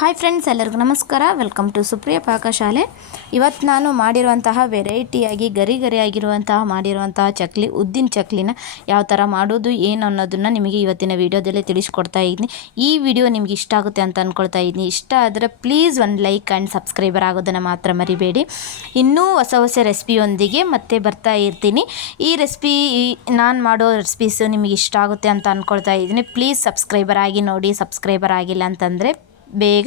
Hi friends ಎಲ್ಲರಿಗೂ ನಮಸ್ಕಾರ. Welcome to Supriya ಪಾಕಶಾಲೆ ಇವತ್ತು ನಾನು ಮಾಡಿರುವಂತಹ ವೆರೈಟಿಯಾಗಿ ಗರಿ ಗರಿಯಾಗಿರುವಂತಹ ಮಾಡಿರುವಂತಹ ಚಕ್ಲಿ, ಉದ್ದಿನ ಚಕ್ಲಿನ ಯಾವ ಥರ ಮಾಡೋದು, ಏನು ಅನ್ನೋದನ್ನು ನಿಮಗೆ ಇವತ್ತಿನ ವಿಡಿಯೋದಲ್ಲೇ ತಿಳಿಸ್ಕೊಡ್ತಾ ಇದ್ದೀನಿ. ಈ ವಿಡಿಯೋ ನಿಮ್ಗೆ ಇಷ್ಟ ಆಗುತ್ತೆ ಅಂತ ಅಂದ್ಕೊಳ್ತಾ ಇದ್ದೀನಿ. ಇಷ್ಟ ಆದರೆ ಪ್ಲೀಸ್ ಒಂದು ಲೈಕ್ ಆ್ಯಂಡ್ ಸಬ್ಸ್ಕ್ರೈಬರ್ ಆಗೋದನ್ನು ಮಾತ್ರ ಮರಿಬೇಡಿ. ಇನ್ನೂ ಹೊಸ ಹೊಸ ರೆಸಿಪಿಯೊಂದಿಗೆ ಮತ್ತೆ ಬರ್ತಾ ಇರ್ತೀನಿ. ಈ ರೆಸಿಪಿ ನಾನು ಮಾಡೋ ರೆಸಿಪೀಸು ನಿಮಗೆ ಇಷ್ಟ ಆಗುತ್ತೆ ಅಂತ ಅಂದ್ಕೊಳ್ತಾ ಇದ್ದೀನಿ. ಪ್ಲೀಸ್ ಸಬ್ಸ್ಕ್ರೈಬರ್ ಆಗಿ ನೋಡಿ. ಸಬ್ಸ್ಕ್ರೈಬರ್ ಆಗಿಲ್ಲ ಅಂತಂದರೆ ಬೇಗ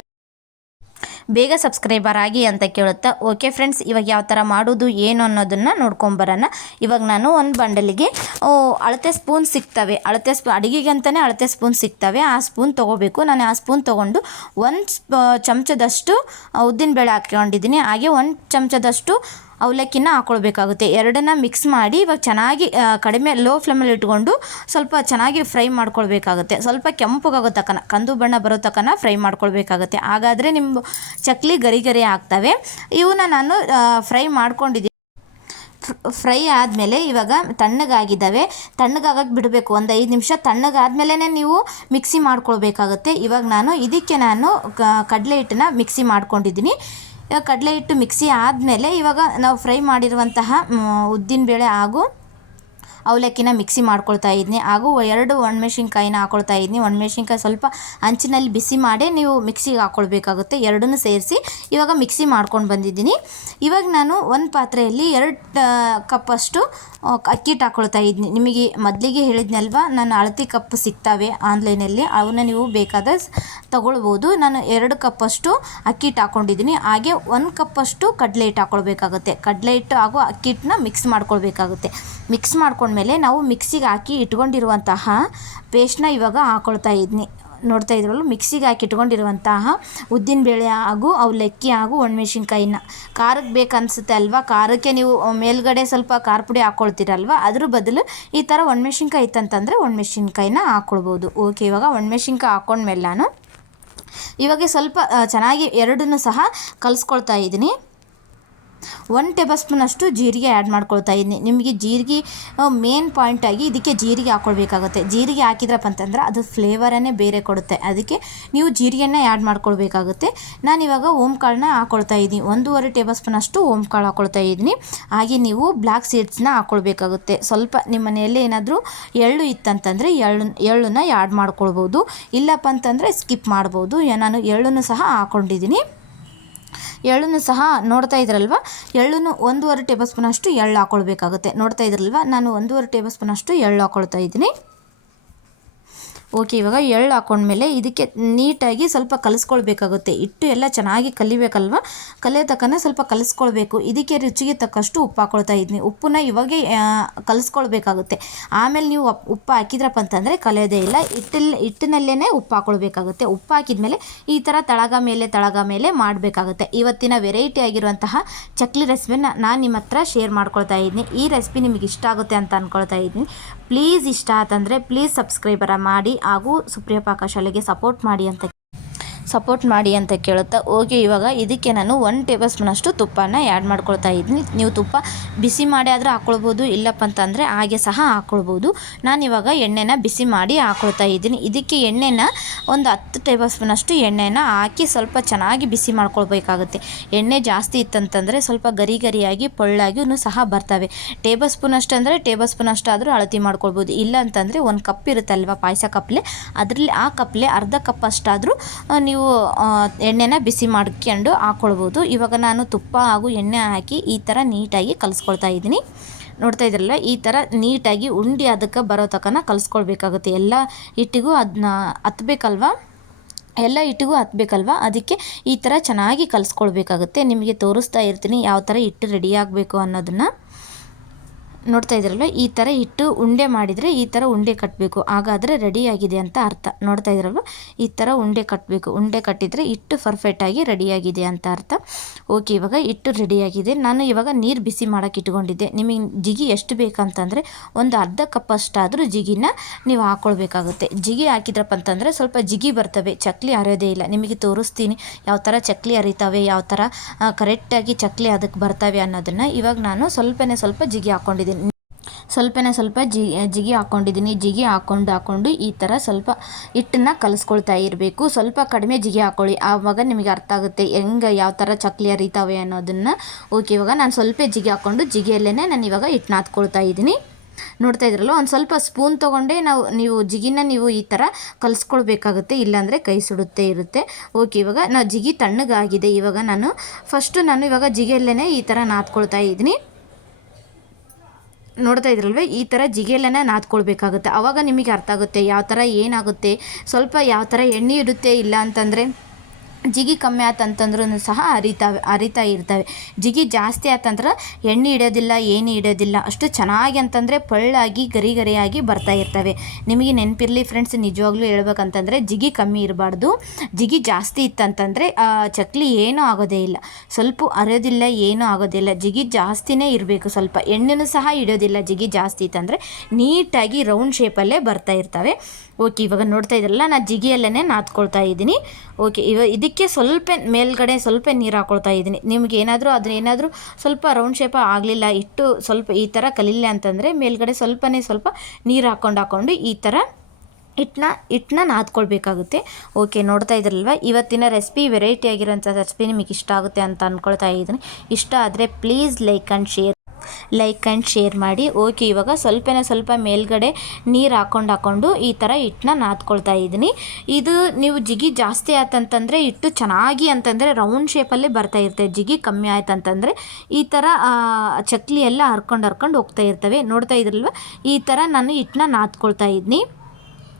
ಬೇಗ ಸಬ್ಸ್ಕ್ರೈಬರ್ ಆಗಿ ಅಂತ ಕೇಳುತ್ತಾ, ಓಕೆ ಫ್ರೆಂಡ್ಸ್, ಇವಾಗ ಯಾವ ಥರ ಮಾಡೋದು, ಏನು ಅನ್ನೋದನ್ನು ನೋಡ್ಕೊಂಬರೋಣ ಇವಾಗ ನಾನು ಒಂದು ಬಂಡಲಿಗೆ ಅಳತೆ ಸ್ಪೂನ್ ಸಿಗ್ತವೆ. ಅಳತೆ ಸ್ಪೂ, ಅಡುಗೆಗೆ ಅಂತಲೇ ಅಳತೆ ಸ್ಪೂನ್ ಸಿಗ್ತವೆ. ಆ ಸ್ಪೂನ್ ತೊಗೋಬೇಕು. ನಾನು ಆ ಸ್ಪೂನ್ ತೊಗೊಂಡು ಒಂದು ಚಮಚದಷ್ಟು ಉದ್ದಿನಬೇಳೆ ಹಾಕ್ಕೊಂಡಿದ್ದೀನಿ. ಹಾಗೆ ಒಂದು ಚಮಚದಷ್ಟು ಅವಲಕ್ಕಿನ ಹಾಕ್ಕೊಳ್ಬೇಕಾಗುತ್ತೆ ಎರಡನ್ನ ಮಿಕ್ಸ್ ಮಾಡಿ ಇವಾಗ ಚೆನ್ನಾಗಿ ಕಡಿಮೆ ಲೋ ಫ್ಲೇಮಲ್ಲಿ ಇಟ್ಕೊಂಡು ಸ್ವಲ್ಪ ಚೆನ್ನಾಗಿ ಫ್ರೈ ಮಾಡ್ಕೊಳ್ಬೇಕಾಗುತ್ತೆ. ಸ್ವಲ್ಪ ಕೆಂಪಗಾಗೋ ತಕ್ಕನ ಕಂದು ಬಣ್ಣ ಬರೋ ತಕ್ಕನ ಫ್ರೈ ಮಾಡ್ಕೊಳ್ಬೇಕಾಗುತ್ತೆ. ಹಾಗಾದರೆ ನಿಮ್ಮ ಚಕ್ಲಿ ಗರಿ ಗರಿ ಆಗ್ತವೆ. ಇವನ್ನ ನಾನು ಫ್ರೈ ಮಾಡ್ಕೊಂಡಿದ್ದೀನಿ ಫ್ರೈ ಆದಮೇಲೆ ಇವಾಗ ತಣ್ಣಗಾಗಿದ್ದಾವೆ. ತಣ್ಣಗಾಗಕ್ಕೆ ಬಿಡಬೇಕು. ಒಂದು ಐದು ನಿಮಿಷ ತಣ್ಣಗಾದ್ಮೇಲೆ ನೀವು ಮಿಕ್ಸಿ ಮಾಡ್ಕೊಳ್ಬೇಕಾಗುತ್ತೆ. ಇವಾಗ ನಾನು ಇದಕ್ಕೆ ನಾನು ಕಡಲೆ ಹಿಟ್ಟನ್ನ ಮಿಕ್ಸಿ ಮಾಡ್ಕೊಂಡಿದ್ದೀನಿ ಕಡಲೆ ಹಿಟ್ಟು ಮಿಕ್ಸಿ ಆದಮೇಲೆ ಇವಾಗ ನಾವು ಫ್ರೈ ಮಾಡಿರುವಂತಹ ಉದ್ದಿನಬೇಳೆ ಹಾಗೂ ಅವಲಕ್ಕಿನ ಮಿಕ್ಸಿ ಮಾಡ್ಕೊಳ್ತಾ ಇದ್ದೀನಿ ಹಾಗೂ ಎರಡು ಒಣಮೆಣ್ಸಿನ್ಕಾಯಿನ ಹಾಕೊಳ್ತಾ ಇದ್ದೀನಿ ಒಣಮೆಣ್ಸಿನ್ಕಾಯಿ ಸ್ವಲ್ಪ ಹಂಚಿನಲ್ಲಿ ಬಿಸಿ ಮಾಡೇ ನೀವು ಮಿಕ್ಸಿಗೆ ಹಾಕ್ಕೊಳ್ಬೇಕಾಗುತ್ತೆ ಎರಡನ್ನೂ ಸೇರಿಸಿ ಇವಾಗ ಮಿಕ್ಸಿ ಮಾಡ್ಕೊಂಡು ಬಂದಿದ್ದೀನಿ. ಇವಾಗ ನಾನು ಒಂದು ಪಾತ್ರೆಯಲ್ಲಿ ಎರಡು ಕಪ್ಪಷ್ಟು ಅಕ್ಕಿ ಹಿಟ್ಟು ಹಾಕ್ಕೊಳ್ತಾ ಇದ್ದೀನಿ ನಿಮಗೆ ಮೊದಲಿಗೆ ಹೇಳಿದ್ನಲ್ವ ನಾನು ಅಳತಿ ಕಪ್ ಸಿಗ್ತಾವೆ ಆನ್ಲೈನಲ್ಲಿ. ಅವನ್ನ ನೀವು ಬೇಕಾದ ತಗೊಳ್ಬೋದು. ನಾನು ಎರಡು ಕಪ್ಪಷ್ಟು ಅಕ್ಕಿ ಹಿಟ್ಟು ಹಾಕ್ಕೊಂಡಿದ್ದೀನಿ ಹಾಗೆ ಒಂದು ಕಪ್ಪಷ್ಟು ಕಡಲೆ ಹಿಟ್ಟು ಹಾಕ್ಕೊಳ್ಬೇಕಾಗುತ್ತೆ ಕಡಲೆ ಹಿಟ್ಟು ಹಾಗೂ ಅಕ್ಕಿ ಹಿಟ್ಟನ್ನ ಮಿಕ್ಸ್ ಮಾಡ್ಕೊಳ್ಬೇಕಾಗುತ್ತೆ. ಮಿಕ್ಸ್ ಮಾಡ್ಕೊಂಡ್ಮೇಲೆ ನಾವು ಮಿಕ್ಸಿಗೆ ಹಾಕಿ ಇಟ್ಕೊಂಡಿರುವಂತಹ ಪೇಸ್ಟ್ನ ಇವಾಗ ಹಾಕೊಳ್ತಾ ಇದ್ನಿ. ನೋಡ್ತಾ ಇದ್ರಲ್ಲ? ಮಿಕ್ಸಿಗೆ ಹಾಕಿ ಇಟ್ಕೊಂಡಿರುವಂತಹ ಉದ್ದಿನಬೇಳೆ ಹಾಗೂ ಅವಲಕ್ಕಿ ಹಾಗೂ ಒಣಮೆಣ್ಸಿನ್ಕಾಯಿನ. ಖಾರಕ್ಕೆ ಬೇಕನ್ಸುತ್ತೆ ಅಲ್ವಾ? ಖಾರಕ್ಕೆ ನೀವು ಮೇಲ್ಗಡೆ ಸ್ವಲ್ಪ ಖಾರ ಪುಡಿ ಹಾಕ್ಕೊಳ್ತೀರಲ್ವ ಅದ್ರ ಬದಲು ಈ ಥರ ಒಣಮೆಣ್ಸಿನ್ಕಾಯಿ ಇತ್ತಂತಂದರೆ ಒಣಮೆಣ್ಸಿನ್ಕಾಯಿನ ಹಾಕ್ಕೊಳ್ಬೋದು ಓಕೆ ಇವಾಗ ಒಣಮೆಣ್ಸಿನ್ಕಾಯಿ ಹಾಕ್ಕೊಂಡ್ಮೇಲೆ ನಾನು ಇವಾಗ ಸ್ವಲ್ಪ ಚೆನ್ನಾಗಿ ಎರಡನ್ನೂ ಸಹ ಕಲಿಸ್ಕೊಳ್ತಾ ಇದ್ದೀನಿ. ಒನ್ ಟೇಬಲ್ ಸ್ಪೂನಷ್ಟು ಜೀರಿಗೆ ಆ್ಯಡ್ ಮಾಡ್ಕೊಳ್ತಾ ಇದ್ದೀನಿ ನಿಮಗೆ ಜೀರಿಗೆ ಮೇನ್ ಪಾಯಿಂಟಾಗಿ ಇದಕ್ಕೆ ಜೀರಿಗೆ ಹಾಕ್ಕೊಳ್ಬೇಕಾಗುತ್ತೆ ಜೀರಿಗೆ ಹಾಕಿದ್ರಪ್ಪ ಅಂತಂದ್ರೆ ಅದು ಫ್ಲೇವರನ್ನೇ ಬೇರೆ ಕೊಡುತ್ತೆ. ಅದಕ್ಕೆ ನೀವು ಜೀರಿಗೆನ ಆ್ಯಡ್ ಮಾಡ್ಕೊಳ್ಬೇಕಾಗುತ್ತೆ. ನಾನಿವಾಗ ಓಮ್ ಕಾಳನ್ನ ಹಾಕ್ಕೊಳ್ತಾ ಇದ್ದೀನಿ ಒಂದೂವರೆ ಟೇಬಲ್ ಸ್ಪೂನಷ್ಟು ಓಮ್ ಕಾಳು ಹಾಕ್ಕೊಳ್ತಾ ಇದ್ದೀನಿ ಹಾಗೆ ನೀವು ಬ್ಲ್ಯಾಕ್ ಸೀಡ್ಸ್ನ ಹಾಕ್ಕೊಳ್ಬೇಕಾಗುತ್ತೆ ಸ್ವಲ್ಪ ನಿಮ್ಮ ಮನೆಯಲ್ಲಿ ಏನಾದರೂ ಎಳ್ಳು ಇತ್ತಂತಂದರೆ ಎಳ್ಳು, ಎಳ್ಳನ್ನ ಆ್ಯಡ್ ಮಾಡ್ಕೊಳ್ಬೋದು. ಇಲ್ಲಪ್ಪ ಅಂತಂದರೆ ಸ್ಕಿಪ್ ಮಾಡ್ಬೋದು. ನಾನು ಎಳ್ಳನ್ನು ಸಹ ಹಾಕ್ಕೊಂಡಿದ್ದೀನಿ ಎಳ್ಳನ್ನು ಸಹ ನೋಡ್ತಾ ಇದ್ರಲ್ವ? ಎಳ್ಳನ್ನು ಒಂದೂವರೆ ಟೇಬಲ್ ಸ್ಪೂನಷ್ಟು ಎಳ್ಳು ಹಾಕೊಳ್ಬೇಕಾಗುತ್ತೆ. ನೋಡ್ತಾ ಇದ್ರಲ್ವ? ನಾನು ಒಂದೂವರೆ ಟೇಬಲ್ ಸ್ಪೂನಷ್ಟು ಎಳ್ಳು ಹಾಕೊಳ್ತಾ ಇದ್ದೀನಿ. ಓಕೆ, ಇವಾಗ ಎಳ್ಳು ಹಾಕೊಂಡ್ಮೇಲೆ ಇದಕ್ಕೆ ನೀಟಾಗಿ ಸ್ವಲ್ಪ ಕಲಿಸ್ಕೊಳ್ಬೇಕಾಗುತ್ತೆ. ಹಿಟ್ಟು ಎಲ್ಲ ಚೆನ್ನಾಗಿ ಕಲಿಬೇಕಲ್ವ? ಕಲಿಯೋ ತಕ್ಕನ ಸ್ವಲ್ಪ ಕಲಿಸ್ಕೊಳ್ಬೇಕು. ಇದಕ್ಕೆ ರುಚಿಗೆ ತಕ್ಕಷ್ಟು ಉಪ್ಪು ಹಾಕೊಳ್ತಾ ಇದ್ದೀನಿ ಉಪ್ಪನ್ನ ಇವಾಗೆ ಕಲಿಸ್ಕೊಳ್ಬೇಕಾಗುತ್ತೆ. ಆಮೇಲೆ ನೀವು ಉಪ್ಪು ಹಾಕಿದ್ರಪ್ಪ ಅಂತಂದರೆ ಕಲಿಯೋದೇ ಇಲ್ಲ. ಹಿಟ್ಟಲ್ಲಿ ಹಿಟ್ಟಿನಲ್ಲೇ ಉಪ್ಪು ಹಾಕೊಳ್ಬೇಕಾಗುತ್ತೆ. ಉಪ್ಪು ಹಾಕಿದ್ಮೇಲೆ ಈ ಥರ ತಳಗ ಮೇಲೆ ತಳಗ ಮೇಲೆ ಮಾಡಬೇಕಾಗುತ್ತೆ. ಇವತ್ತಿನ ವೆರೈಟಿ ಆಗಿರುವಂತಹ ಚಕ್ಲಿ ರೆಸಿಪಿನ ನಾನು ನಿಮ್ಮ ಹತ್ರ ಶೇರ್ ಮಾಡ್ಕೊಳ್ತಾ ಇದ್ದೀನಿ ಈ ರೆಸಿಪಿ ನಿಮಗೆ ಇಷ್ಟ ಆಗುತ್ತೆ ಅಂತ ಅಂದ್ಕೊಳ್ತಾ ಇದ್ದೀನಿ ಪ್ಲೀಸ್ ಇಷ್ಟ ಆತಂದರೆ ಪ್ಲೀಸ್ ಸಬ್ಸ್ಕ್ರೈಬರ ಮಾಡಿ. ಹಾಗೂ ಸುಪ್ರಿಯ ಪಾಕಶಾಲೆಗೆ ಸಪೋರ್ಟ್ ಮಾಡಿ ಅಂತ ಸಪೋರ್ಟ್ ಮಾಡಿ ಅಂತ ಕೇಳುತ್ತಾ, ಹೋಗಿ ಇವಾಗ ಇದಕ್ಕೆ ನಾನು ಒನ್ ಟೇಬಲ್ ಸ್ಪೂನಷ್ಟು ತುಪ್ಪನ ಆ್ಯಡ್ ಮಾಡ್ಕೊಳ್ತಾ ಇದ್ದೀನಿ. ನೀವು ತುಪ್ಪ ಬಿಸಿ ಮಾಡಿ ಆದರೂ ಹಾಕ್ಕೊಳ್ಬೋದು ಇಲ್ಲಪ್ಪ ಅಂತಂದರೆ ಹಾಗೆ ಸಹ ಹಾಕ್ಕೊಳ್ಬೋದು ನಾನಿವಾಗ ಎಣ್ಣೆನ ಬಿಸಿ ಮಾಡಿ ಹಾಕ್ಕೊಳ್ತಾ ಇದ್ದೀನಿ. ಇದಕ್ಕೆ ಎಣ್ಣೆನ ಒಂದು ಹತ್ತು ಟೇಬಲ್ ಸ್ಪೂನಷ್ಟು ಎಣ್ಣೆನ ಹಾಕಿ ಸ್ವಲ್ಪ ಚೆನ್ನಾಗಿ ಬಿಸಿ ಮಾಡ್ಕೊಳ್ಬೇಕಾಗುತ್ತೆ. ಎಣ್ಣೆ ಜಾಸ್ತಿ ಇತ್ತಂತಂದರೆ ಸ್ವಲ್ಪ ಗರಿ ಗರಿಯಾಗಿ ಪೊಳ್ಳಾಗಿಯೂ ಸಹ ಬರ್ತವೆ. ಟೇಬಲ್ ಸ್ಪೂನ್ ಅಷ್ಟು ಅಂದರೆ ಟೇಬಲ್ ಸ್ಪೂನ್ ಅಷ್ಟಾದರೂ ಅಳತಿ ಮಾಡ್ಕೊಳ್ಬೋದು. ಇಲ್ಲ ಅಂತಂದರೆ ಒಂದು ಕಪ್ ಇರುತ್ತಲ್ವ ಪಾಯಸ ಕಪ್ಲೆ ಅದರಲ್ಲಿ ಆ ಕಪ್ಲೆ ಅರ್ಧ ಕಪ್ ಅಷ್ಟಾದರೂ ನೀವು ಎಣ್ಣೆನ ಬಿಸಿ ಮಾಡ್ಕೊಂಡು ಹಾಕ್ಕೊಳ್ಬೋದು ಇವಾಗ ನಾನು ತುಪ್ಪ ಹಾಗೂ ಎಣ್ಣೆ ಹಾಕಿ ಈ ಥರ ನೀಟಾಗಿ ಕಲಿಸ್ಕೊಳ್ತಾ ಇದ್ದೀನಿ. ನೋಡ್ತಾ ಇದ್ರಲ್ಲ, ಈ ಥರ ನೀಟಾಗಿ ಉಂಡಿ ಅದಕ್ಕೆ ಬರೋ ತಕನ ಕಲಿಸ್ಕೊಳ್ಬೇಕಾಗುತ್ತೆ. ಎಲ್ಲ ಹಿಟ್ಟಿಗೂ ಅದನ್ನ ಹತ್ಬೇಕಲ್ವ? ಎಲ್ಲ ಹಿಟ್ಟಿಗೂ ಹತ್ಬೇಕಲ್ವ? ಅದಕ್ಕೆ ಈ ಥರ ಚೆನ್ನಾಗಿ ಕಲಿಸ್ಕೊಳ್ಬೇಕಾಗುತ್ತೆ. ನಿಮಗೆ ತೋರಿಸ್ತಾ ಇರ್ತೀನಿ ಯಾವ ಥರ ಹಿಟ್ಟು ರೆಡಿ ಆಗಬೇಕು ಅನ್ನೋದನ್ನು. ನೋಡ್ತಾ ಇದ್ರಲ್ಲ ಈ ಥರ ಹಿಟ್ಟು ಉಂಡೆ ಮಾಡಿದರೆ ಈ ಥರ ಉಂಡೆ ಕಟ್ಟಬೇಕು ಹಾಗಾದರೆ ರೆಡಿಯಾಗಿದೆ ಅಂತ ಅರ್ಥ. ನೋಡ್ತಾ ಇದ್ರಲ್ವ? ಈ ಥರ ಉಂಡೆ ಕಟ್ಟಬೇಕು ಉಂಡೆ ಕಟ್ಟಿದರೆ ಹಿಟ್ಟು ಪರ್ಫೆಕ್ಟಾಗಿ ರೆಡಿಯಾಗಿದೆ ಅಂತ ಅರ್ಥ. ಓಕೆ ಇವಾಗ ಹಿಟ್ಟು ರೆಡಿಯಾಗಿದೆ ನಾನು ಇವಾಗ ನೀರು ಬಿಸಿ ಮಾಡೋಕೆ ಇಟ್ಕೊಂಡಿದ್ದೆ. ನಿಮಗೆ ಜಿಗಿ ಎಷ್ಟು ಬೇಕಂತಂದರೆ ಒಂದು ಅರ್ಧ ಕಪ್ ಅಷ್ಟಾದರೂ ಜಿಗಿನ ನೀವು ಹಾಕ್ಕೊಳ್ಬೇಕಾಗುತ್ತೆ ಜಿಗಿ ಹಾಕಿದ್ರಪ್ಪ ಅಂತಂದರೆ ಸ್ವಲ್ಪ ಜಿಗಿ ಬರ್ತವೆ. ಚಕ್ಲಿ ಅರಿಯೋದೇ ಇಲ್ಲ. ನಿಮಗೆ ತೋರಿಸ್ತೀನಿ ಯಾವ ಥರ ಚಕ್ಲಿ ಅರಿತಾವೆ ಯಾವ ಥರ ಕರೆಕ್ಟಾಗಿ ಚಕ್ಲಿ ಅದಕ್ಕೆ ಬರ್ತವೆ ಅನ್ನೋದನ್ನು ಇವಾಗ ನಾನು ಸ್ವಲ್ಪನೇ ಸ್ವಲ್ಪ ಜಿಗಿ ಹಾಕ್ಕೊಂಡಿದ್ದೀನಿ ಸ್ವಲ್ಪನೇ ಸ್ವಲ್ಪ ಜಿ, ಜಿಗಿ ಹಾಕ್ಕೊಂಡಿದ್ದೀನಿ ಜಿಗಿ ಹಾಕ್ಕೊಂಡು ಹಾಕ್ಕೊಂಡು ಈ ಥರ ಸ್ವಲ್ಪ ಹಿಟ್ಟನ್ನು ಕಲಿಸ್ಕೊಳ್ತಾ ಇರಬೇಕು. ಸ್ವಲ್ಪ ಕಡಿಮೆ ಜಿಗಿ ಹಾಕ್ಕೊಳ್ಳಿ ಆವಾಗ ನಿಮಗೆ ಅರ್ಥ ಆಗುತ್ತೆ ಹೆಂಗೆ, ಯಾವ ಥರ ಚಕ್ಲಿ ಅರಿತಾವೆ ಅನ್ನೋದನ್ನು. ಓಕೆ ಇವಾಗ ನಾನು ಸ್ವಲ್ಪ ಜಿಗಿ ಹಾಕ್ಕೊಂಡು ಜಿಗಿಯಲ್ಲೇ ನಾನು ಇವಾಗ ಹಿಟ್ಟನ್ನ ನಾದ್ಕೊಳ್ತಾ ಇದ್ದೀನಿ. ನೋಡ್ತಾ ಇದ್ರಲ್ಲ ಒಂದು ಸ್ವಲ್ಪ ಸ್ಪೂನ್ ತೊಗೊಂಡೇ ನಾವು, ನೀವು ಜಿಗಿನ ನೀವು ಈ ಥರ ಕಲಿಸ್ಕೊಳ್ಬೇಕಾಗುತ್ತೆ. ಇಲ್ಲಾಂದರೆ ಕೈ ಸುಡುತ್ತೆ ಇರುತ್ತೆ. ಓಕೆ ಇವಾಗ ನಾವು ಜಿಗಿ ತಣ್ಣಗಾಗಿದೆ. ಇವಾಗ ನಾನು ಫಸ್ಟು ನಾನು ಇವಾಗ ಜಿಗಿಯಲ್ಲೇ ಈ ಥರ ನಾದ್ಕೊಳ್ತಾ ಇದ್ದೀನಿ. ನೋಡ್ತಾ ಇದ್ರಲ್ವೇ, ಈ ಥರ ಜಿಗೆಲೆನ ನಾದ್ಕೊಳ್ಬೇಕಾಗುತ್ತೆ. ಆವಾಗ ನಿಮಗೆ ಅರ್ಥ ಆಗುತ್ತೆ, ಯಾವ ಥರ ಏನಾಗುತ್ತೆ, ಸ್ವಲ್ಪ ಯಾವ ಥರ ಎಣ್ಣೆ ಇರುತ್ತೆ ಇಲ್ಲ ಅಂತಂದರೆ ಜಿಗಿ ಕಮ್ಮಿ ಆತಂತಂದ್ರೂ ಸಹ ಅರಿತಾವೆ, ಅರಿತಾ ಇರ್ತವೆ. ಜಿಗಿ ಜಾಸ್ತಿ ಆತಂದ್ರೆ ಎಣ್ಣೆ ಇಡೋದಿಲ್ಲ ಏನು ಇಡೋದಿಲ್ಲ ಅಷ್ಟು ಚೆನ್ನಾಗಿ ಅಂತಂದರೆ ಪಳ್ಳಾಗಿ ಗರಿ ಗರಿಯಾಗಿ ಬರ್ತಾ ಇರ್ತವೆ. ನಿಮಗೆ ನೆನಪಿರಲಿ ಫ್ರೆಂಡ್ಸ್, ನಿಜವಾಗ್ಲೂ ಹೇಳ್ಬೇಕಂತಂದರೆ ಜಿಗಿ ಕಮ್ಮಿ ಇರಬಾರ್ದು. ಜಿಗಿ ಜಾಸ್ತಿ ಇತ್ತಂತಂದರೆ ಚಕ್ಲಿ ಏನೂ ಆಗೋದೇ ಇಲ್ಲ. ಸ್ವಲ್ಪ ಅರಿಯೋದಿಲ್ಲ, ಏನೂ ಆಗೋದಿಲ್ಲ ಜಿಗಿ ಜಾಸ್ತಿನೇ ಇರಬೇಕು ಸ್ವಲ್ಪ. ಎಣ್ಣೆನೂ ಸಹ ಇಡೋದಿಲ್ಲ ಜಿಗಿ ಜಾಸ್ತಿ ಇತ್ತಂದರೆ ನೀಟಾಗಿ ರೌಂಡ್ ಶೇಪಲ್ಲೇ ಬರ್ತಾ ಇರ್ತವೆ. ಓಕೆ, ಇವಾಗ ನೋಡ್ತಾ ಇದ್ರಲ್ಲ ನಾನು ಜಿಗಿಯಲ್ಲೇ ನಾದ್ಕೊಳ್ತಾ ಇದ್ದೀನಿ. ಓಕೆ, ಇವ ಇದಕ್ಕೆ ಸ್ವಲ್ಪ ಮೇಲ್ಗಡೆ ಸ್ವಲ್ಪ ನೀರು ಹಾಕೊಳ್ತಾ ಇದ್ದೀನಿ. ನಿಮ್ಗೆ ಏನಾದರೂ ಅದ್ರ ಏನಾದರೂ ಸ್ವಲ್ಪ ರೌಂಡ್ ಶೇಪ ಆಗಲಿಲ್ಲ, ಇಟ್ಟು ಸ್ವಲ್ಪ ಈ ಥರ ಕಲಿಲ್ಲ ಅಂತಂದರೆ ಮೇಲ್ಗಡೆ ಸ್ವಲ್ಪನೇ ಸ್ವಲ್ಪ ನೀರು ಹಾಕ್ಕೊಂಡು ಹಾಕ್ಕೊಂಡು ಈ ಥರ ಹಿಟ್ಟನ್ನ ಹಿಟ್ಟನ್ನ ನಾದ್ಕೊಳ್ಬೇಕಾಗುತ್ತೆ. ಓಕೆ ನೋಡ್ತಾ ಇದ್ರಲ್ವ? ಇವತ್ತಿನ ರೆಸಿಪಿ ವೆರೈಟಿ ಆಗಿರೋಂಥ ರೆಸಿಪಿ ನಿಮಗೆ ಇಷ್ಟ ಆಗುತ್ತೆ ಅಂತ ಅಂದ್ಕೊಳ್ತಾ ಇದ್ದೀನಿ. ಇಷ್ಟ ಆದರೆ please like and share like and share ಮಾಡಿ. ಓಕೆ ಇವಾಗ ಸ್ವಲ್ಪನೇ ಸ್ವಲ್ಪ ಮೇಲ್ಗಡೆ ನೀರು ಹಾಕೊಂಡು ಹಾಕೊಂಡು ಈ ಥರ ಹಿಟ್ಟನ್ನ ನಾದ್ಕೊಳ್ತಾ ಇದ್ದೀನಿ. ಇದು ನೀವು ಜಿಗಿ ಜಾಸ್ತಿ ಆಯ್ತಂತಂದರೆ ಹಿಟ್ಟು ಚೆನ್ನಾಗಿ ಅಂತಂದರೆ ರೌಂಡ್ ಶೇಪಲ್ಲೇ ಬರ್ತಾ ಇರ್ತವೆ ಜಿಗಿ ಕಮ್ಮಿ ಆಯ್ತಂತಂದರೆ ಈ ಥರ ಚಕ್ಲಿ ಎಲ್ಲ ಹರ್ಕೊಂಡು ಹರ್ಕೊಂಡು ಹೋಗ್ತಾ ಇರ್ತವೆ. ನೋಡ್ತಾ ಇದ್ರಲ್ವ? ಈ ಥರ ನಾನು ಹಿಟ್ಟನ್ನ ನಾದ್ಕೊಳ್ತಾ ಇದ್ದೀನಿ.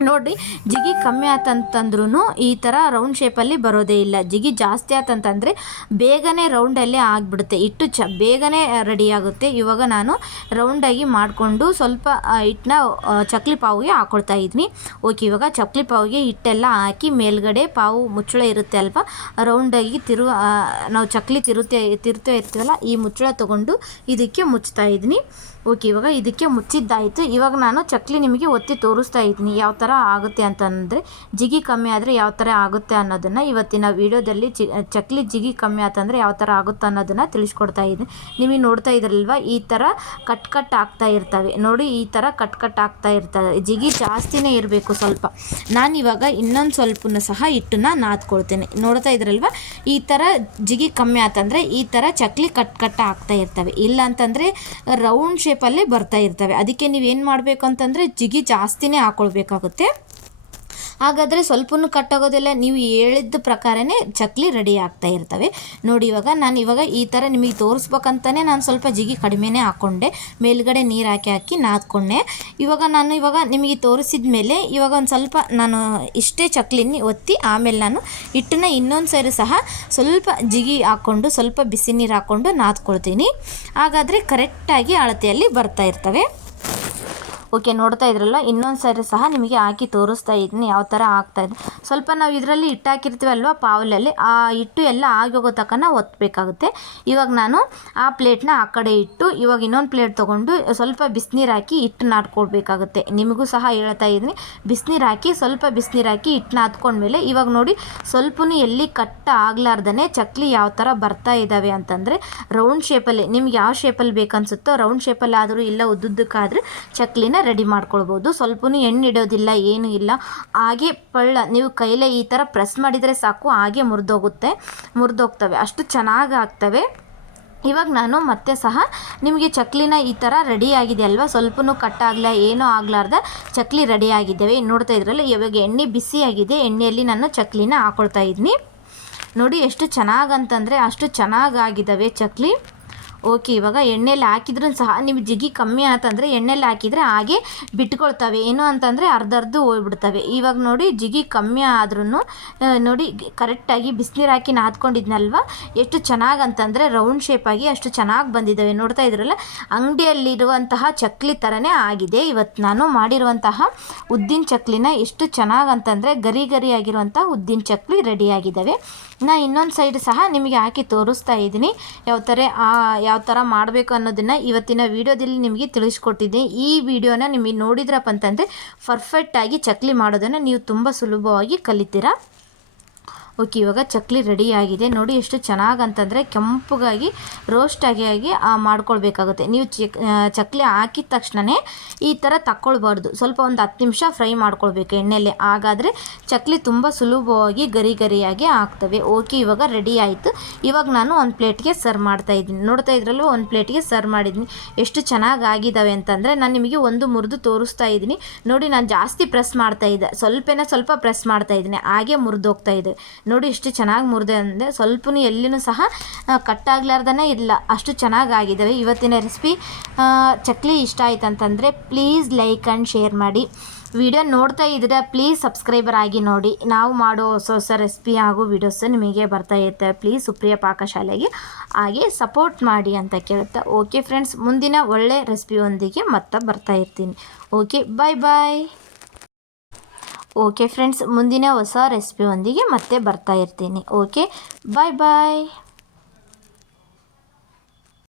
ನೋಡಿ, ಜಿಗಿ ಕಮ್ಮಿ ಆತಂತಂದ್ರೂ ಈ ಥರ ರೌಂಡ್ ಶೇಪಲ್ಲಿ ಬರೋದೇ ಇಲ್ಲ. ಜಿಗಿ ಜಾಸ್ತಿ ಆತಂತಂದರೆ ಬೇಗನೆ ರೌಂಡಲ್ಲೇ ಆಗಿಬಿಡುತ್ತೆ. ಹಿಟ್ಟು ಚ, ಬೇಗನೆ ರೆಡಿ ಆಗುತ್ತೆ. ಇವಾಗ ನಾನು ರೌಂಡಾಗಿ ಮಾಡಿಕೊಂಡು ಸ್ವಲ್ಪ ಹಿಟ್ಟನ್ನ ಚಕ್ಲಿ ಪಾವಿಗೆ ಹಾಕೊಳ್ತಾ ಇದ್ದೀನಿ ಓಕೆ, ಇವಾಗ ಚಕ್ಲಿ ಪಾವಿಗೆ ಹಿಟ್ಟೆಲ್ಲ ಹಾಕಿ ಮೇಲ್ಗಡೆ ಪಾವು ಮುಚ್ಚಳ ಇರುತ್ತೆ ಅಲ್ವಾ? ರೌಂಡಾಗಿ ತಿರು ನಾವು ಚಕ್ಲಿ ತಿರುತ್ತೆ ತಿರುತ್ತಾ ಇರ್ತೀವಲ್ಲ, ಈ ಮುಚ್ಚಳ ತೊಗೊಂಡು ಇದಕ್ಕೆ ಮುಚ್ತಾ ಇದ್ದೀನಿ ಓಕೆ, ಇವಾಗ ಇದಕ್ಕೆ ಮುಚ್ಚಿದ್ದಾಯಿತು. ಇವಾಗ ನಾನು ಚಕ್ಲಿ ನಿಮಗೆ ಒತ್ತಿ ತೋರಿಸ್ತಾ ಇದ್ದೀನಿ ಯಾವ ಥರ ಆಗುತ್ತೆ ಅಂತಂದರೆ ಜಿಗಿ ಕಮ್ಮಿ ಆದರೆ ಯಾವ ಥರ ಆಗುತ್ತೆ ಅನ್ನೋದನ್ನು ಇವತ್ತಿನ ವೀಡಿಯೋದಲ್ಲಿ ಚಿ, ಚಕ್ಲಿ ಜಿಗಿ ಕಮ್ಮಿ ಆತಂದರೆ ಯಾವ ಥರ ಆಗುತ್ತೆ ಅನ್ನೋದನ್ನು ತಿಳಿಸ್ಕೊಡ್ತಾ ಇದ್ದೀನಿ. ನಿಮಗೆ ನೋಡ್ತಾ ಇದ್ರಲ್ವ? ಈ ಥರ ಕಟ್ ಕಟ್ ಆಗ್ತಾ ಇರ್ತವೆ. ನೋಡಿ, ಈ ಥರ ಕಟ್ ಕಟ್ ಆಗ್ತಾ ಇರ್ತವೆ. ಜಿಗಿ ಜಾಸ್ತಿನೇ ಇರಬೇಕು ಸ್ವಲ್ಪ. ನಾನು ಇವಾಗ ಇನ್ನೊಂದು ಸ್ವಲ್ಪನ ಸಹ ಹಿಟ್ಟನ್ನ ನಾದ್ಕೊಳ್ತೇನೆ. ನೋಡ್ತಾ ಇದ್ರಲ್ವ? ಈ ಥರ ಜಿಗಿ ಕಮ್ಮಿ ಆತಂದರೆ ಈ ಥರ ಚಕ್ಲಿ ಕಟ್ ಕಟ್ ಆಗ್ತಾ ಇರ್ತವೆ. ಇಲ್ಲ ಅಂತಂದರೆ ರೌಂಡ್ ಶೇಪಲ್ಲೇ ಬರ್ತಾ ಇರ್ತವೆ. ಅದಕ್ಕೆ ನೀವೇನು ಮಾಡಬೇಕು ಅಂತಂದರೆ ಜಿಗಿ ಜಾಸ್ತಿನೇ ಹಾಕ್ಕೊಳ್ಬೇಕಾಗುತ್ತೆ ಹಾಗಾದರೆ ಸ್ವಲ್ಪನೂ ಕಟ್ಟಾಗೋದಿಲ್ಲ ನೀವು ಹೇಳಿದ ಪ್ರಕಾರನೇ ಚಕ್ಲಿ ರೆಡಿ ಆಗ್ತಾ ಇರ್ತವೆ. ನೋಡಿ ಇವಾಗ ನಾನು ಇವಾಗ ಈ ಥರ ನಿಮಗೆ ತೋರಿಸ್ಬೇಕಂತಲೇ ನಾನು ಸ್ವಲ್ಪ ಜಿಗಿ ಕಡಿಮೆನೆ ಹಾಕ್ಕೊಂಡೆ ಮೇಲ್ಗಡೆ ನೀರು ಹಾಕಿ ಹಾಕಿ ನಾದ್ಕೊಂಡೆ. ಇವಾಗ ನಾನು ಇವಾಗ ನಿಮಗೆ ತೋರಿಸಿದ ಮೇಲೆ ಇವಾಗ ಒಂದು ಸ್ವಲ್ಪ ನಾನು ಇಷ್ಟೇ ಚಕ್ಲಿನಿ ಒತ್ತಿ ಆಮೇಲೆ ನಾನು ಹಿಟ್ಟನ್ನ ಇನ್ನೊಂದು ಸರಿ ಸಹ ಸ್ವಲ್ಪ ಜಿಗಿ ಹಾಕ್ಕೊಂಡು ಸ್ವಲ್ಪ ಬಿಸಿ ನೀರು ಹಾಕ್ಕೊಂಡು ನಾದ್ಕೊಳ್ತೀನಿ. ಹಾಗಾದರೆ ಕರೆಕ್ಟಾಗಿ ಅಳತೆಯಲ್ಲಿ ಬರ್ತಾ ಇರ್ತವೆ. ಓಕೆ ನೋಡ್ತಾ ಇದ್ರಲ್ಲ ಇನ್ನೊಂದು ಸಾರಿ ಸಹ ನಿಮಗೆ ಹಾಕಿ ತೋರಿಸ್ತಾ ಇದ್ದೀನಿ ಯಾವ ಥರ ಆಗ್ತಾಯಿದೆ ಸ್ವಲ್ಪ ನಾವು ಇದರಲ್ಲಿ ಹಿಟ್ಟು ಹಾಕಿರ್ತೀವಲ್ವ ಪಾವಲಲ್ಲಿ, ಆ ಹಿಟ್ಟು ಎಲ್ಲ ಆಗೋಗೋ ತಕ್ಕನ ಒತ್ತಬೇಕಾಗುತ್ತೆ ಇವಾಗ ನಾನು ಆ ಪ್ಲೇಟ್ನ ಆ ಕಡೆ ಇಟ್ಟು, ಇವಾಗ ಇನ್ನೊಂದು ಪ್ಲೇಟ್ ತೊಗೊಂಡು ಸ್ವಲ್ಪ ಬಿಸಿನೀರು ಹಾಕಿ ಹಿಟ್ಟು ನಾದ್ಕೊಳ್ಬೇಕಾಗುತ್ತೆ ನಿಮಗೂ ಸಹ ಹೇಳ್ತಾ ಇದ್ದೀನಿ. ಬಿಸಿನೀರು ಹಾಕಿ, ಸ್ವಲ್ಪ ಬಿಸಿನೀರು ಹಾಕಿ ಹಿಟ್ಟು ನಾದ್ಕೊಂಡ್ಮೇಲೆ ಇವಾಗ ನೋಡಿ ಸ್ವಲ್ಪನೂ ಎಲ್ಲಿ ಕಟ್ಟ ಆಗ್ಲಾರ್ದೇ ಚಕ್ಲಿ ಯಾವ ಥರ ಬರ್ತಾ ಇದ್ದಾವೆ ಅಂತಂದರೆ ರೌಂಡ್ ಶೇಪಲ್ಲಿ, ನಿಮ್ಗೆ ಯಾವ ಶೇಪಲ್ಲಿ ಬೇಕನ್ಸುತ್ತೋ ರೌಂಡ್ ಶೇಪಲ್ಲಿ ಆದರೂ ಇಲ್ಲ ಉದ್ದುದ್ದಕ್ಕಾದರೆ ಚಕ್ಲಿನ ರೆಡಿ ಮಾಡ್ಕೊಳ್ಬೋದು. ಸ್ವಲ್ಪನೂ ಎಣ್ಣೆ ಇಡೋದಿಲ್ಲ ಏನೂ ಇಲ್ಲ. ಹಾಗೆ ಪಳ್ಳ, ನೀವು ಕೈಲೇ ಈ ಥರ ಪ್ರೆಸ್ ಮಾಡಿದರೆ ಸಾಕು, ಹಾಗೆ ಮುರಿದೋಗುತ್ತೆ, ಮುರಿದೋಗ್ತವೆ. ಅಷ್ಟು ಚೆನ್ನಾಗಿ ಆಗ್ತವೆ ಇವಾಗ ನಾನು ಮತ್ತೆ ಸಹ ನಿಮಗೆ ಚಕ್ಲಿನ ಈ ಥರ ರೆಡಿ ಆಗಿದೆ ಅಲ್ವಾ? ಸ್ವಲ್ಪನೂ ಕಟ್ಟಾಗಲ್ಲ ಏನೂ ಆಗಲಾರ್ದ ಚಕ್ಲಿ ರೆಡಿ ಆಗಿದ್ದೇವೆ. ನೋಡ್ತಾ ಇದ್ರಲ್ಲ, ಇವಾಗ ಎಣ್ಣೆ ಬಿಸಿಯಾಗಿದೆ. ಎಣ್ಣೆಯಲ್ಲಿ ನಾನು ಚಕ್ಲಿನ ಹಾಕೊಳ್ತಾ ಇದ್ದೀನಿ. ನೋಡಿ ಎಷ್ಟು ಚೆನ್ನಾಗಂತಂದರೆ ಅಷ್ಟು ಚೆನ್ನಾಗಾಗಿದ್ದಾವೆ ಚಕ್ಲಿ. ಓಕೆ, ಇವಾಗ ಎಣ್ಣೆಲಿ ಹಾಕಿದ್ರೂ ಸಹ ನೀವು ಜಿಗಿ ಕಮ್ಮಿ ಆತಂದರೆ ಎಣ್ಣೆಲಿ ಹಾಕಿದರೆ ಹಾಗೆ ಬಿಟ್ಕೊಳ್ತವೆ. ಏನು ಅಂತಂದರೆ ಅರ್ಧ ಅರ್ಧ ಹೋಗ್ಬಿಡ್ತವೆ. ಇವಾಗ ನೋಡಿ ಜಿಗಿ ಕಮ್ಮಿ ಆದ್ರೂ ನೋಡಿ ಕರೆಕ್ಟಾಗಿ ಬಿಸಿನೀರು ಹಾಕಿ ನಾದ್ಕೊಂಡಿದ್ನಲ್ವ? ಎಷ್ಟು ಚೆನ್ನಾಗಿ ಅಂತಂದರೆ ರೌಂಡ್ ಶೇಪಾಗಿ ಅಷ್ಟು ಚೆನ್ನಾಗಿ ಬಂದಿದ್ದಾವೆ ನೋಡ್ತಾ ಇದ್ರಲ್ಲ, ಅಂಗಡಿಯಲ್ಲಿರುವಂತಹ ಚಕ್ಲಿ ಥರನೇ ಆಗಿದೆ. ಇವತ್ತು ನಾನು ಮಾಡಿರುವಂತಹ ಉದ್ದಿನ ಚಕ್ಲಿನ ಎಷ್ಟು ಚೆನ್ನಾಗಿ ಅಂತಂದರೆ ಗರಿ ಗರಿ ಆಗಿರುವಂಥ ಉದ್ದಿನ ಚಕ್ಲಿ ರೆಡಿಯಾಗಿದ್ದಾವೆ ನಾ ಇನ್ನೊಂದು ಸೈಡ್ ಸಹ ನಿಮಗೆ ಹಾಕಿ ತೋರಿಸ್ತಾ ಇದ್ದೀನಿ. ಯಾವ ಥರ ಯಾವ ಥರ ಮಾಡಬೇಕು ಅನ್ನೋದನ್ನು ಇವತ್ತಿನ ವೀಡಿಯೋದಲ್ಲಿ ನಿಮಗೆ ತಿಳಿಸ್ಕೊಟ್ಟಿದ್ದೆ. ಈ ವಿಡಿಯೋನ ನಿಮಗೆ ನೋಡಿದ್ರಪ್ಪ ಅಂತಂದರೆ ಪರ್ಫೆಕ್ಟಾಗಿ ಚಕ್ಲಿ ಮಾಡೋದನ್ನು ನೀವು ತುಂಬ ಸುಲಭವಾಗಿ ಕಲಿತೀರಾ. ಓಕೆ, ಇವಾಗ ಚಕ್ಲಿ ರೆಡಿ ಆಗಿದೆ. ನೋಡಿ ಎಷ್ಟು ಚೆನ್ನಾಗಿ ಅಂತಂದರೆ ಕೆಂಪಗಾಗಿ ರೋಸ್ಟ್ ಆಗಿ ಆಗಿ ಮಾಡ್ಕೊಳ್ಬೇಕಾಗುತ್ತೆ. ನೀವು ಚಕ್ಲಿ ಹಾಕಿದ ತಕ್ಷಣವೇ ಈ ಥರ ತಕ್ಕೊಳ್ಬಾರ್ದು. ಸ್ವಲ್ಪ ಒಂದು ಹತ್ತು ನಿಮಿಷ ಫ್ರೈ ಮಾಡ್ಕೊಳ್ಬೇಕು ಎಣ್ಣೆಯಲ್ಲಿ ಹಾಗಾದರೆ ಚಕ್ಲಿ ತುಂಬ ಸುಲಭವಾಗಿ ಗರಿ ಗರಿಯಾಗಿ ಆಗ್ತವೆ. ಓಕೆ, ಇವಾಗ ರೆಡಿ ಆಯಿತು. ಇವಾಗ ನಾನು ಒಂದು ಪ್ಲೇಟ್ಗೆ ಸರ್ವ್ ಮಾಡ್ತಾ ಇದ್ದೀನಿ. ನೋಡ್ತಾ ಇದ್ರಲ್ಲೂ ಒಂದು ಪ್ಲೇಟ್ಗೆ ಸರ್ವ್ ಮಾಡಿದ್ದೀನಿ. ಎಷ್ಟು ಚೆನ್ನಾಗಿ ಆಗಿದ್ದಾವೆ ಅಂತಂದರೆ ನಾನು ನಿಮಗೆ ಒಂದು ಮುರಿದು ತೋರಿಸ್ತಾ ಇದ್ದೀನಿ. ನೋಡಿ, ನಾನು ಜಾಸ್ತಿ ಪ್ರೆಸ್ ಮಾಡ್ತಾ ಇದ್ದೆ. ಸ್ವಲ್ಪನೇ ಸ್ವಲ್ಪ ಪ್ರೆಸ್ ಮಾಡ್ತಾ ಇದ್ದೀನಿ. ಹಾಗೆ ಮುರಿದೋಗ್ತಾ ಇದೆ. ನೋಡಿ ಎಷ್ಟು ಚೆನ್ನಾಗಿ ಮುರಿದೆ ಅಂದರೆ ಸ್ವಲ್ಪನೂ ಎಲ್ಲಿನೂ ಸಹ ಕಟ್ ಆಗ್ಲಾರ್ದೇ ಇಲ್ಲ. ಅಷ್ಟು ಚೆನ್ನಾಗಿ ಆಗಿದ್ದಾವೆ ಇವತ್ತಿನ ರೆಸಿಪಿ ಚಕ್ಲಿ ಇಷ್ಟ ಆಯ್ತು ಅಂತಂದರೆ ಪ್ಲೀಸ್ ಲೈಕ್ ಆ್ಯಂಡ್ ಶೇರ್ ಮಾಡಿ. ವಿಡಿಯೋ ನೋಡ್ತಾ ಇದ್ದೀರಾ ಪ್ಲೀಸ್ ಸಬ್ಸ್ಕ್ರೈಬರ್ ಆಗಿ ನೋಡಿ. ನಾವು ಮಾಡೋ ಹೊಸ ಹೊಸ ರೆಸಿಪಿ ಹಾಗೂ ವಿಡಿಯೋಸ್ ನಿಮಗೆ ಬರ್ತಾ ಇರುತ್ತೆ. ಪ್ಲೀಸ್ ಸುಪ್ರಿಯ ಪಾಕಶಾಲೆಗೆ ಹಾಗೆ ಸಪೋರ್ಟ್ ಮಾಡಿ ಅಂತ ಕೇಳುತ್ತೆ. ಓಕೆ ಫ್ರೆಂಡ್ಸ್ ಮುಂದಿನ ಒಳ್ಳೆ ರೆಸಿಪಿಯೊಂದಿಗೆ ಮತ್ತೆ ಬರ್ತಾ ಇರ್ತೀನಿ. Okay bye bye okay friends ಮುಂದಿನ ಹೊಸ ರೆಸಿಪಿಯೊಂದಿಗೆ ಮತ್ತೆ ಬರ್ತಾ ಇರ್ತೀನಿ. ಓಕೆ ಬಾಯ್ ಬಾಯ್